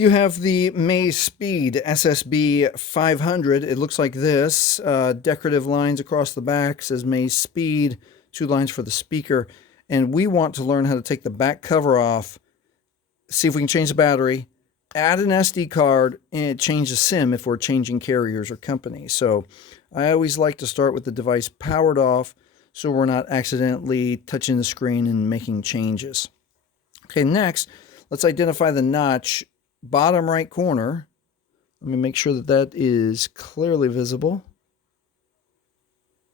You have the Maze Speed SSB 500. It looks like this. Decorative lines across the back, says Maze Speed, 2 lines for the speaker. And we want to learn how to take the back cover off, see if we can change the battery, add an SD card, and change the SIM if we're changing carriers or companies. So I always like to start with the device powered off so we're not accidentally touching the screen and making changes. Okay, next, let's identify the notch. Bottom right corner. Let me make sure that that is clearly visible.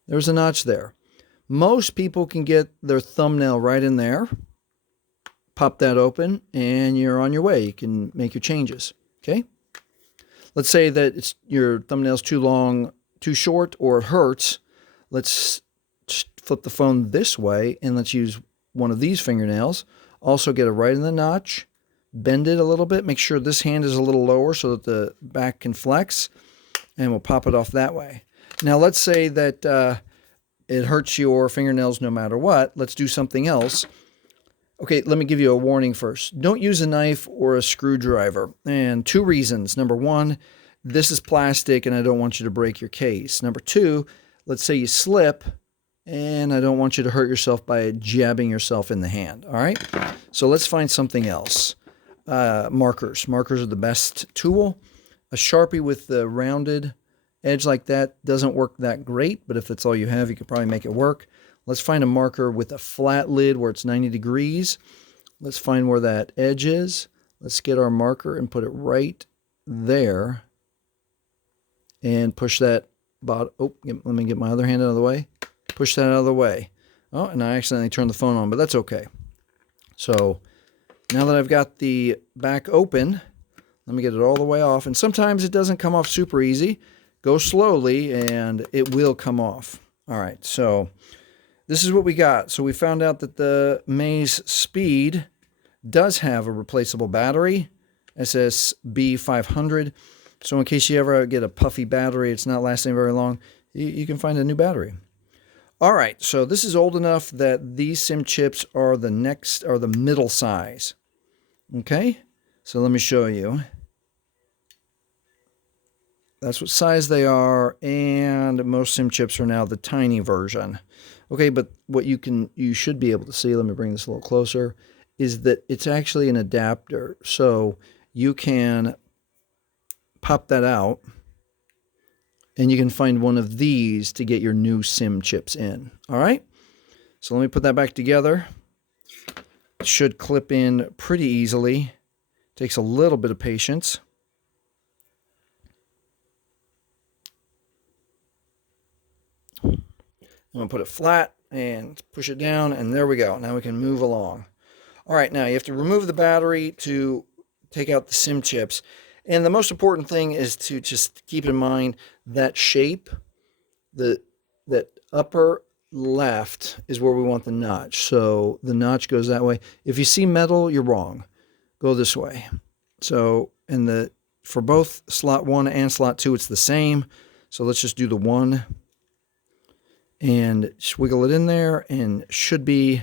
There's a notch there. Most people can get their thumbnail right in there. Pop that open and you're on your way. You can make your changes. Okay. Let's say that your thumbnail's too long, too short, or it hurts. Let's flip the phone this way and let's use one of these fingernails. Also get it right in the notch. Bend it a little bit. Make sure this hand is a little lower so that the back can flex. And we'll pop it off that way. Now let's say that it hurts your fingernails no matter what. Let's do something else. Okay, let me give you a warning first. Don't use a knife or a screwdriver. And 2 reasons. Number 1, this is plastic and I don't want you to break your case. Number 2, let's say you slip and I don't want you to hurt yourself by jabbing yourself in the hand. All right? So let's find something else. Markers. Markers are the best tool. A Sharpie with the rounded edge like that doesn't work that great, but if that's all you have, you could probably make it work. Let's find a marker with a flat lid where it's 90 degrees. Let's find where that edge is. Let's get our marker and put it right there. And push that let me get my other hand out of the way. Push that out of the way. Oh, and I accidentally turned the phone on, but that's okay. So now that I've got the back open, let me get it all the way off. And sometimes it doesn't come off super easy. Go slowly and it will come off. All right, so this is what we got. So we found out that the Maze Speed does have a replaceable battery, SSB 500. So in case you ever get a puffy battery, it's not lasting very long, you can find a new battery. All right, so this is old enough that these SIM chips are the middle size. Okay, so let me show you. That's what size they are, and most SIM chips are now the tiny version. Okay, but what you should be able to see, let me bring this a little closer, is that it's actually an adapter. So you can pop that out, and you can find one of these to get your new SIM chips in. All right? So let me put that back together. It should clip in pretty easily. Takes a little bit of patience. I'm going to put it flat and push it down, and there we go. Now we can move along. All right, now you have to remove the battery to take out the SIM chips. And the most important thing is to just keep in mind that shape, that upper left is where we want the notch. So the notch goes that way. If you see metal, you're wrong. Go this way. So for both slot 1 and slot 2, it's the same. So let's just do the 1 and just wiggle it in there, and should be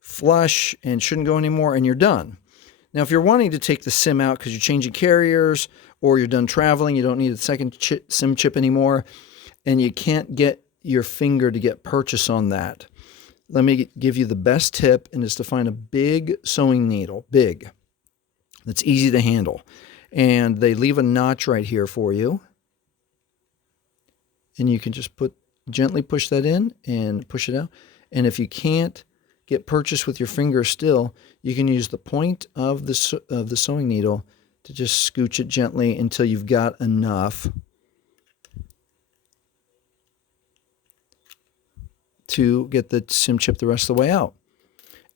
flush and shouldn't go anymore, and you're done. Now, if you're wanting to take the SIM out because you're changing carriers or you're done traveling, you don't need a second SIM chip anymore, and you can't get your finger to get purchase on that, let me give you the best tip, and it's to find a big sewing needle, big, that's easy to handle. And they leave a notch right here for you. And you can just gently push that in and push it out. And if you can't get purchase with your finger still, you can use the point of the sewing needle to just scooch it gently until you've got enough to get the SIM chip the rest of the way out.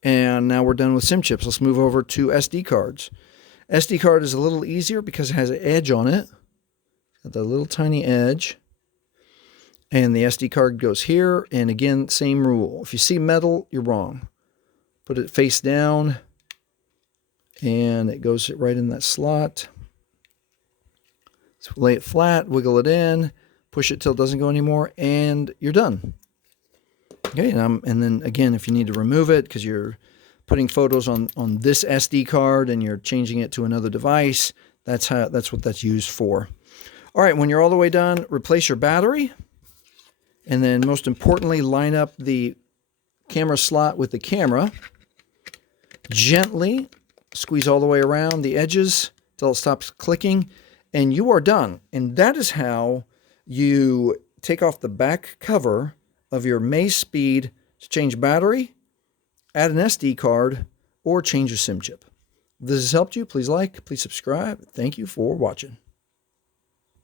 And now we're done with SIM chips. Let's move over to SD cards. SD card is a little easier because it has an edge on it. Got the little tiny edge. And the SD card goes here. And again, same rule. If you see metal, you're wrong. Put it face down. And it goes right in that slot. So lay it flat, wiggle it in, push it till it doesn't go anymore, and you're done. Okay, and then again, if you need to remove it because you're putting photos on this SD card and you're changing it to another device, that's what that's used for. All right, when you're all the way done, replace your battery. And then most importantly, line up the camera slot with the camera. Gently squeeze all the way around the edges till it stops clicking, and you are done. And that is how you take off the back cover of your MazSpeed to change battery, add an SD card, or change your SIM chip. If this has helped you, please like, please subscribe. Thank you for watching.